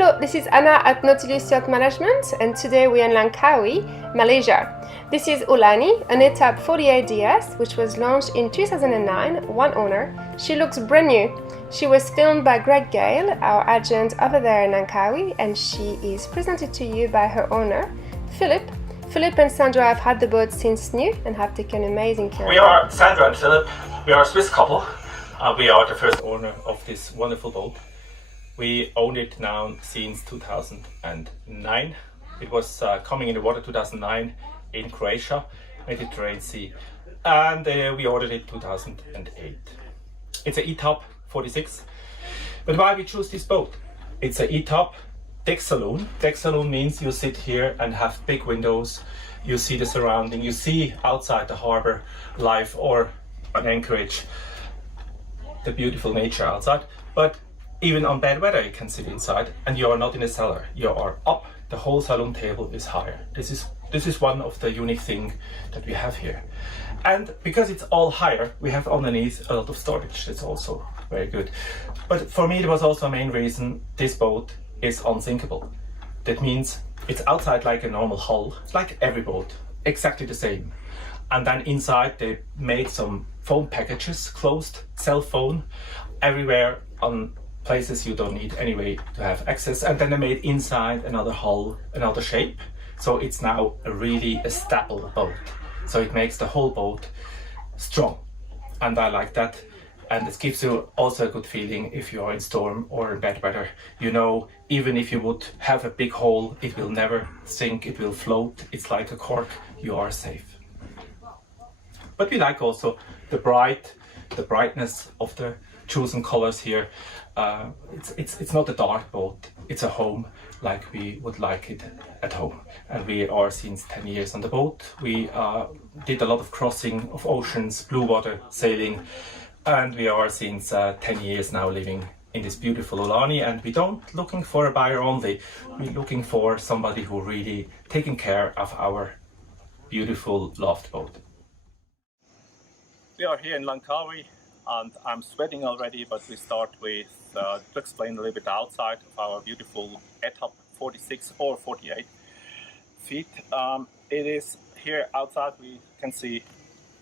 Hello, this is Anna at Nautilus Yacht Management, and today we're in Langkawi, Malaysia. This is ULANI, an Etap 48 DS, which was launched in 2009, one owner. She looks brand new. She was filmed by Greg Gale, our agent over there in Langkawi, and she is presented to you by her owner, Philippe. Philippe and Sandra have had the boat since new and have taken amazing care of it. We are Sandra and Philippe. We are a Swiss couple. We are the first owner of this wonderful boat. We own it now since 2009. It was coming in the water 2009 in Croatia, Mediterranean Sea, and we ordered it 2008. It's an Etap 46. But why we choose this boat? It's an Etap deck saloon. Deck saloon means you sit here and have big windows. You see the surrounding. You see outside the harbor life or an anchorage, the beautiful nature outside. But even on bad weather, you can sit inside, and you are not in a cellar. You are up. The whole saloon table is higher. This is one of the unique things that we have here. And because it's all higher, we have underneath a lot of storage. That's also very good. But for me, it was also a main reason this boat is unsinkable. That means it's outside like a normal hull. It's like every boat, exactly the same. And then inside they made some phone packages, closed cell phone, everywhere on places you don't need anyway to have access. And then they made inside another hull, another shape. So it's now really a stable boat. So it makes the whole boat strong. And I like that. And it gives you also a good feeling if you are in storm or in bad weather. You know, even if you would have a big hole, it will never sink, it will float. It's like a cork, you are safe. But we like also the brightness of the chosen colors here. It's not a dark boat, it's a home like we would like it at home. And we are since 10 years on the boat. We did a lot of crossing of oceans, blue water sailing, and we are since 10 years now living in this beautiful ULANI. And we don't looking for a buyer only, we're looking for somebody who really taking care of our beautiful loved boat. We are here in Langkawi, and I'm sweating already, but we start with to explain a little bit outside of our beautiful Etap 46 or 48 feet. It is here outside, we can see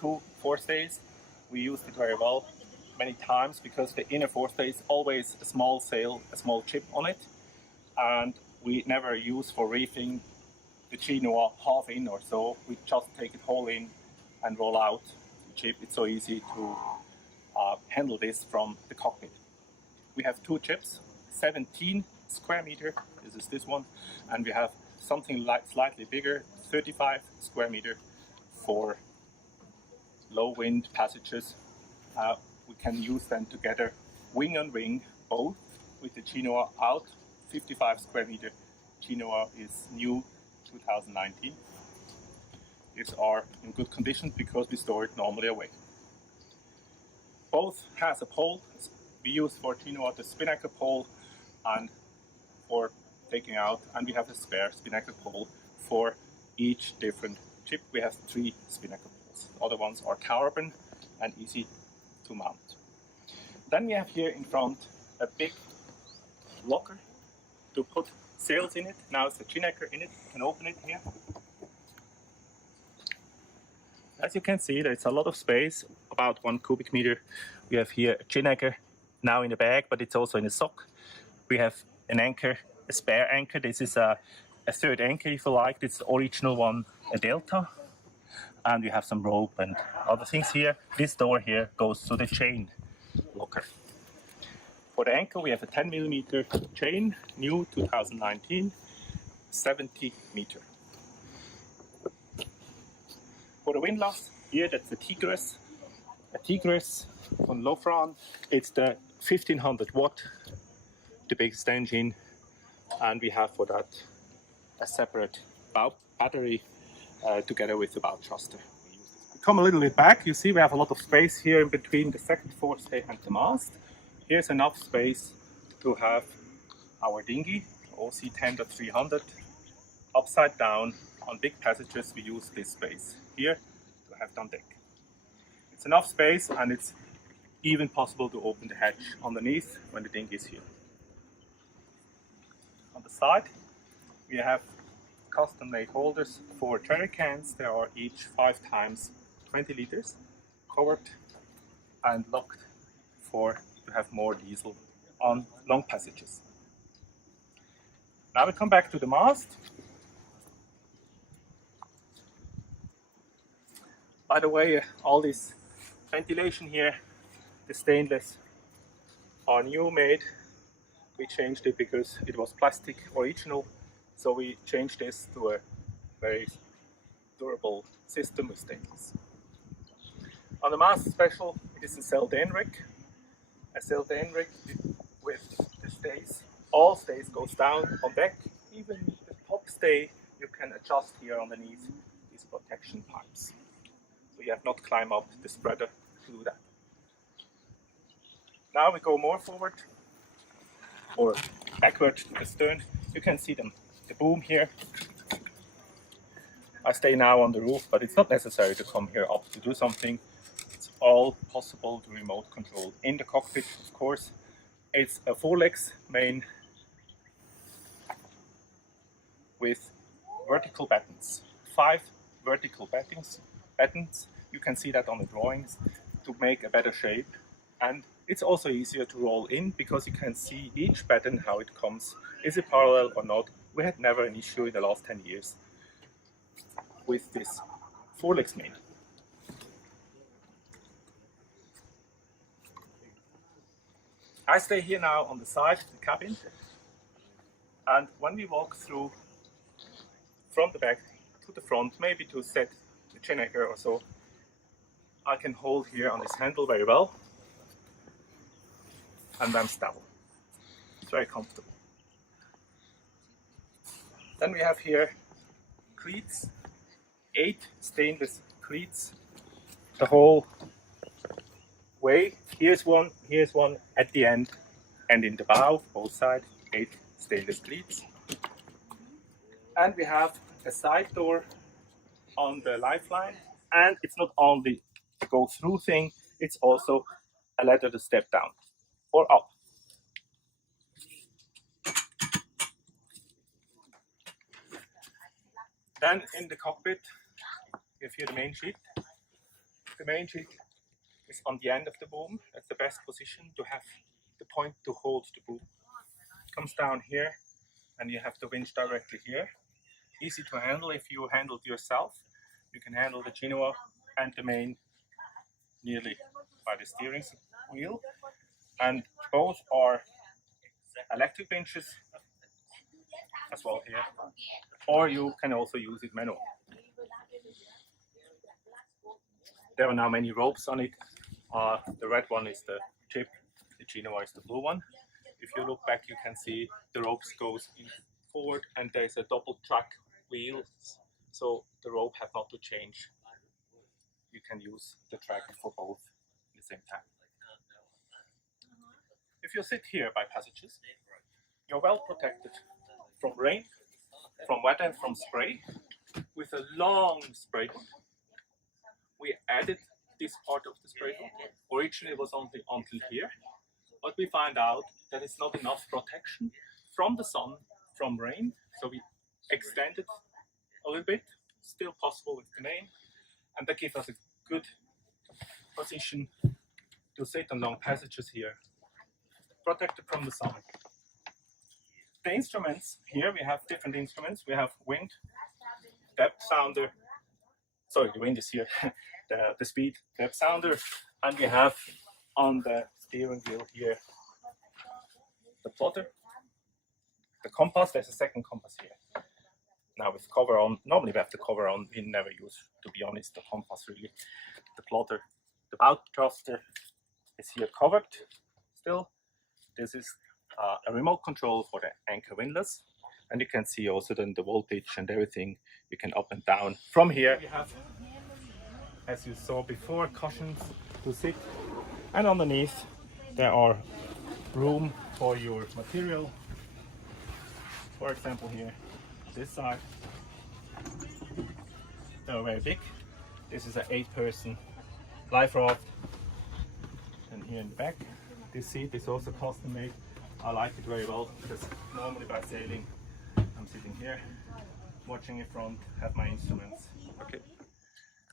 two forestays. We used it very well many times because the inner forestay is always a small sail, a small chip on it, and we never use for reefing the chinois half in or so. We just take it whole in and roll out the chip. It's so easy to handle this from the cockpit. We have two chips, 17 square meter, this is this one, and we have something like slightly bigger, 35 square meter for low wind passages. We can use them together, wing on wing, both with the chinois out. 55 square meter chinois is new 2019. These are in good condition because we store it normally away. Both has a pole. We use for chinois the spinnaker pole and for taking out, and we have a spare spinnaker pole for each different chip. We have 3 spinnaker poles. The other ones are carbon and easy to mount. Then we have here in front a big locker to put sails in it. Now it's a chinnaker in it. You can open it here. As you can see, there's a lot of space, about 1 cubic meter. We have here a chinnaker, now in the bag, but it's also in a sock. We have an anchor, a spare anchor. This is a third anchor, if you like. This is the original one, a delta. And we have some rope and other things here. This door here goes to the chain locker. For the anchor, we have a 10mm chain, new 2019, 70 meter. For the windlass, here that's the Tigris, a Tigris from Lofran. It's the 1500 watt, the biggest engine, and we have for that a separate bow battery together with the bow thruster. We come a little bit back. You see we have a lot of space here in between the second forestay and the mast. Here's enough space to have our dinghy, OC 10.300, upside down. On big passages we use this space here to have on deck. It's enough space, and it's even possible to open the hatch underneath when the dinghy is here. side. We have custom-made holders for jerry cans. They are each 5 times 20 liters, covered and locked to have more diesel on long passages. Now we come back to the mast. By the way, all this ventilation here, the stainless, are new made. We changed it because it was plastic original, so we changed this to a very durable system with stainless. On the mast special, it is a Selden rig. A Selden rig with the stays. All stays goes down on deck. Even the top stay you can adjust here underneath these protection pipes. So you have not climb up the spreader to do that. Now we go more forward or backward to the stern. You can see the boom here. I stay now on the roof, but it's not necessary to come here up to do something. It's all possible to remote control in the cockpit, of course. It's a 4-legs main with vertical battens. 5 vertical battens. You can see that on the drawings to make a better shape. And it's also easier to roll in because you can see each batten how it comes. Is it parallel or not? We had never an issue in the last 10 years with this 4-legs main. I stay here now on the side of the cabin, and when we walk through from the back to the front, maybe to set the chin anchor or so, I can hold here on this handle very well, and I'm stable. It's very comfortable. Then we have here cleats, 8 stainless cleats, the whole way. Here's one at the end, and in the bow, both sides, 8 stainless cleats. And we have a side door on the lifeline, and it's not only a go-through thing, it's also a ladder to step down or up. Then in the cockpit, we have here the main sheet. The main sheet is on the end of the boom. That's the best position to have the point to hold the boom. It comes down here, and you have the winch directly here. Easy to handle if you handle it yourself. You can handle the chinois and the main nearly by the steering wheel. And both are electric winches as well here. Or you can also use it manual. There are now many ropes on it. The red one is the chip, the chinois is the blue one. If you look back, you can see the ropes goes in forward, and there's a double track wheel, so the rope have not to change. You can use the track for both at the same time. If you sit here by passages, you're well protected from rain, from weather, from spray, with a long spray hood. We added this part of the spray hood. Originally it was only until here, but we find out that it's not enough protection from the sun, from rain, so we extended a little bit, still possible with the main, and that gives us a good position to sit on long passages here, protected from the sun. The instruments, here we have different instruments. We have wind, depth sounder, sorry, the wind is here, the speed, depth sounder, and we have on the steering wheel here the plotter, the compass. There's a second compass here. Now with cover on, normally we have the cover on, we never use, to be honest, the compass really. The plotter, the bow thruster is here covered still. This is a remote control for the anchor windlass, and you can see also then the voltage and everything. You can up and down from here. You have, as you saw before, cushions to sit, and underneath there are room for your material. For example, here this side, they are very big. This is an 8-person life raft, and here in the back, this seat is also custom made. I like it very well because normally by sailing sitting here, watching in front, have my instruments. Okay.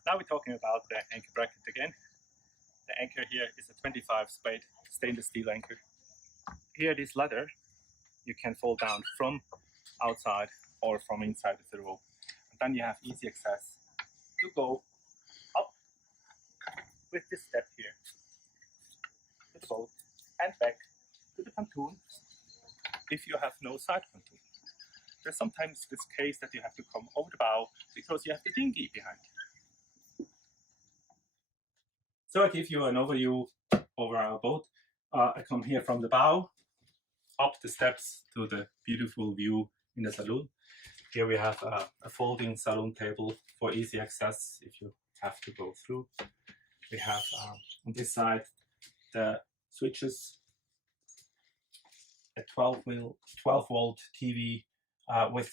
Now we're talking about the anchor bracket again. The anchor here is a 25 spade stainless steel anchor. Here, this ladder you can fall down from outside or from inside of the rope. And then you have easy access to go up with this step here to the boat and back to the pontoon if you have no side pontoon. There's sometimes this case that you have to come over the bow because you have the dinghy behind. So I give you an overview over our boat. I come here from the bow, up the steps to the beautiful view in the saloon. Here we have a folding saloon table for easy access if you have to go through. We have on this side the switches, a 12 volt TV with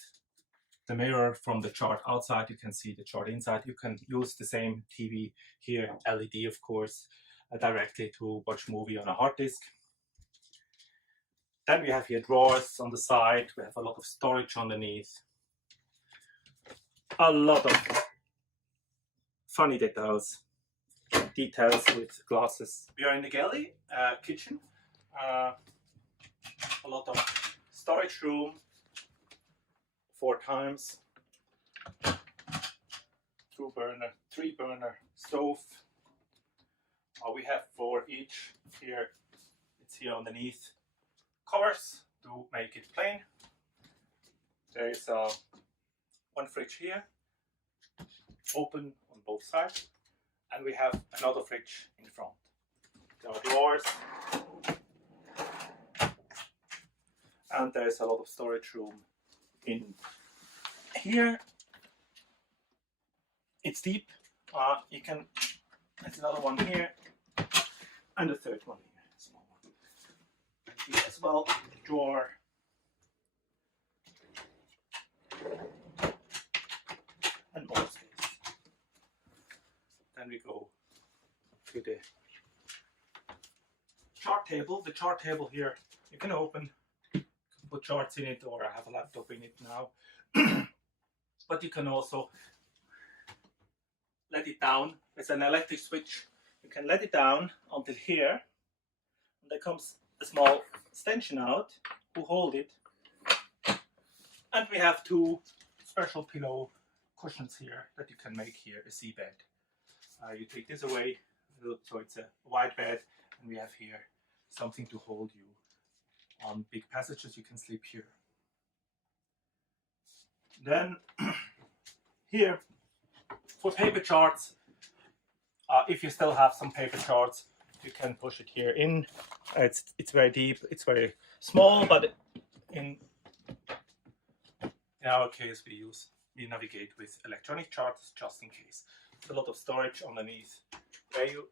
the mirror from the chart outside. You can see the chart inside. You can use the same TV here, LED of course, directly to watch movie on a hard disk. Then we have here drawers on the side. We have a lot of storage underneath. A lot of funny details with glasses. We are in the galley kitchen. A lot of storage room, 4 times, 3 burner stove. We have for each here. It's here underneath covers to make it plain. There is one fridge here, open on both sides, and we have another fridge in front. There are drawers, and there is a lot of storage room in here. It's deep. You can. There's another one here, and a third one here, small one. And here as well, drawer. And more space. Then we go to the chart table. The chart table here you can open, you can put charts in it, or I have a laptop in it now. But you can also let it down. It's an electric switch. You can let it down until here, and there comes a small extension out to hold it. And we have 2 special pillow cushions here that you can make here a sea bed. You take this away, so it's a wide bed, and we have here something to hold you. On big passages you can sleep here. Then here for paper charts, if you still have some paper charts, you can push it here in. It's very deep, it's very small, but in our case we navigate with electronic charts just in case. There's a lot of storage underneath where you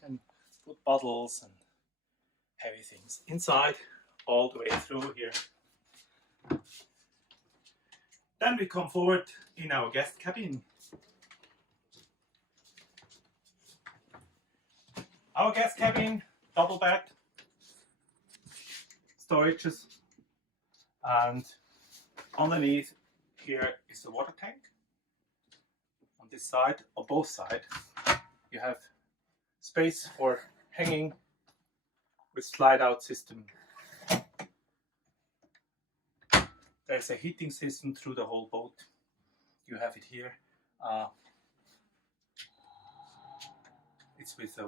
can put bottles and heavy things inside all the way through here. Then we come forward in our guest cabin. Our guest cabin, double bed, storages, and underneath here is the water tank. On this side, or both sides, you have space for hanging with slide out system. There's a heating system through the whole boat. You have it here. It's with a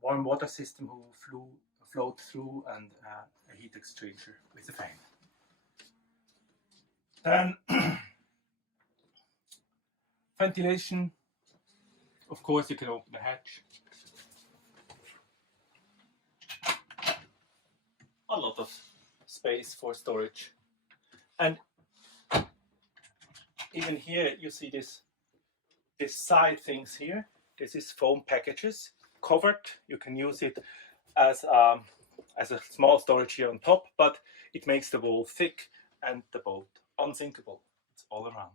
warm water system who float through, and a heat exchanger with a fan. Then ventilation. Of course, you can open the hatch. A lot of space for storage, and even here you see this side things here. This is foam packages covered. You can use it as a small storage here on top, but it makes the wall thick and the boat unsinkable. It's all around.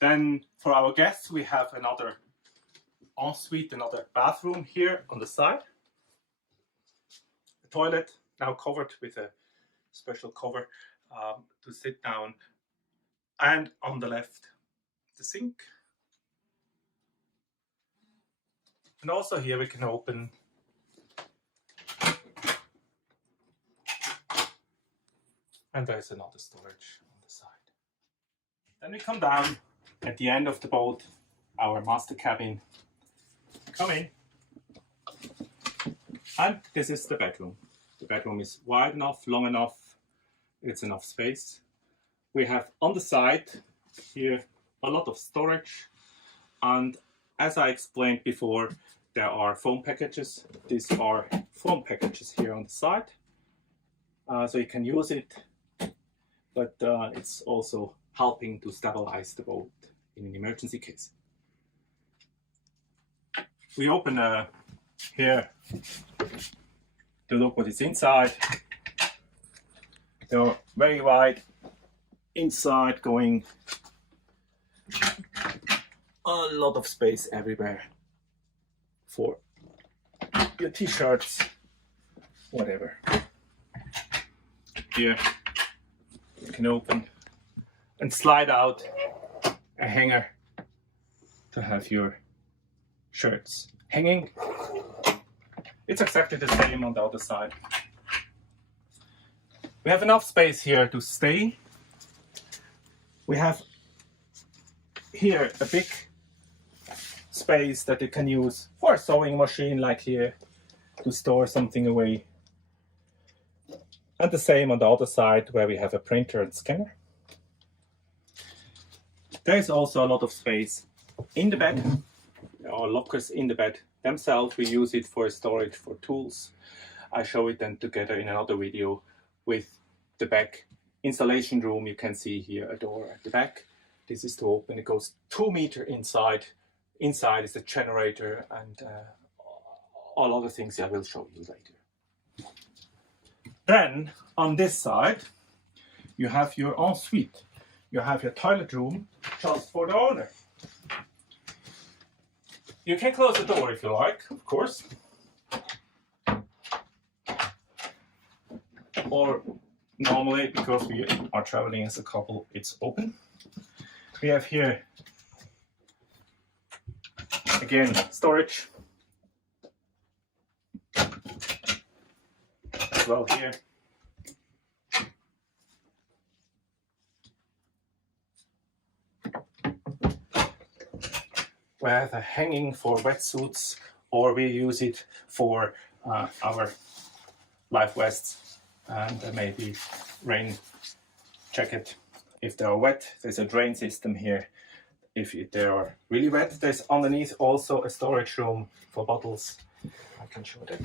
Then for our guests we have another ensuite, another bathroom here on the side. The toilet now covered with a special cover to sit down, and on the left the sink. And also here we can open and there's another storage on the side. Then we come down at the end of the boat, our master cabin. Come in. And this is the bedroom. The bedroom is wide enough, long enough, it's enough space. We have on the side here a lot of storage, and as I explained before, there are foam packages. These are foam packages here on the side, so you can use it, but it's also helping to stabilize the boat in an emergency case. We open here to look what is inside. They are very wide inside, going a lot of space everywhere for your t-shirts, whatever. Here you can open and slide out a hanger to have your shirts hanging. It's exactly the same on the other side. We have enough space here to stay. We have here a big space that you can use for a sewing machine, like here, to store something away. And the same on the other side, where we have a printer and scanner. There is also a lot of space in the bed. There are lockers in the bed themselves. We use it for storage for tools. I show it then together in another video with the back installation room. You can see here a door at the back. This is to open. It goes 2 meters inside. Inside is the generator and all other things I will show you later. Then on this side you have your ensuite. You have your toilet room just for the owner. You can close the door if you like, of course. Or normally, because we are traveling as a couple, it's open. We have here, again, storage. As well here. We have a hanging for wetsuits, or we use it for our life vests and maybe rain jacket. If they are wet, there's a drain system here. If they are really wet, there's underneath also a storage room for bottles. I can show that.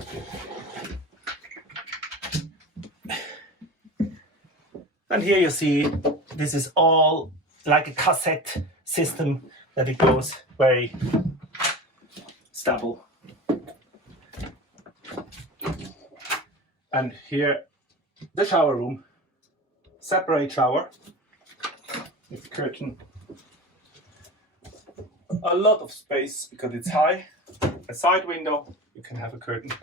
And here you see, this is all like a cassette system, that it goes very stable. And here, the shower room, separate shower with curtain. A lot of space because it's high. A side window, you can have a curtain,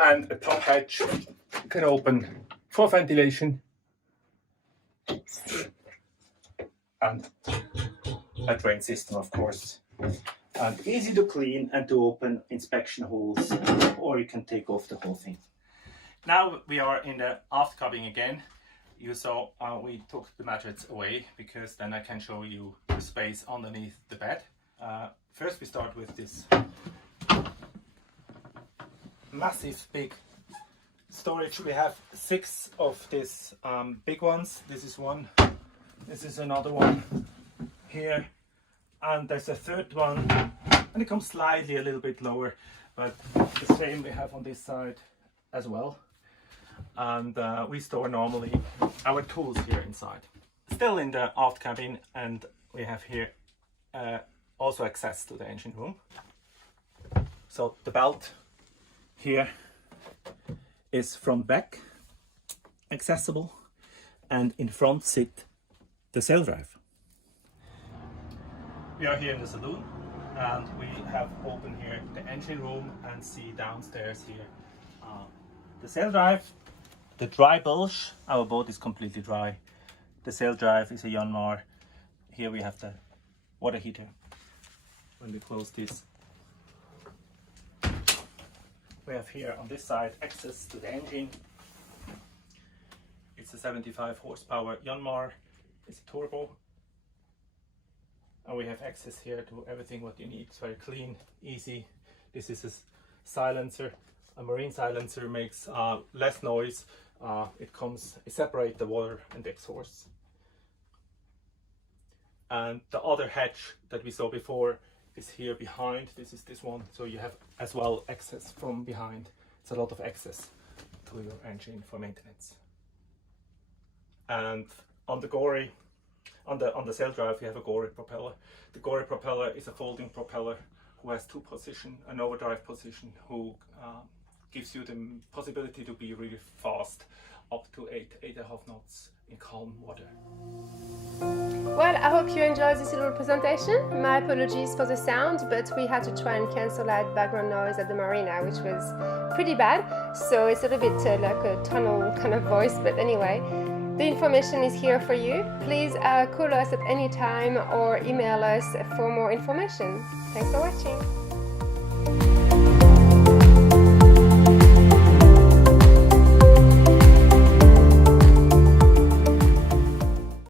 and a top hatch you can open for ventilation, and a drain system, of course, and easy to clean and to open inspection holes, or you can take off the whole thing. Now we are in the aft cabin again. You saw we took the mattresses away because then I can show you the space underneath the bed. First we start with this massive big storage. We have 6 of these big ones. This is one, this is another one here, and there's a third one, and it comes slightly a little bit lower, but the same we have on this side as well. And we store normally our tools here inside. Still in the aft cabin, and we have here also access to the engine room. So the belt here is from back accessible, and in front sit the sail drive. We are here in the saloon, and we have open here the engine room and see downstairs here The sail drive, the dry bulge, our boat is completely dry. The sail drive is a Yanmar. Here we have the water heater. When we close this, we have here on this side access to the engine. It's a 75 horsepower Yanmar. It's a turbo. And we have access here to everything what you need. It's very clean, easy. This is a silencer. A marine silencer makes less noise. It separates the water and the exhaust. And the other hatch that we saw before is here behind. This is this one, so you have as well access from behind. It's a lot of access to your engine for maintenance. And on the Gory, on the sail drive, you have a Gory propeller. The Gory propeller is a folding propeller who has two positions, an overdrive position, who gives you the possibility to be really fast, up to 8.5 knots in calm water. Well, I hope you enjoyed this little presentation. My apologies for the sound, but we had to try and cancel out background noise at the marina, which was pretty bad. So it's a little bit like a tunnel kind of voice, but anyway, the information is here for you. Please call us at any time or email us for more information. Thanks for watching.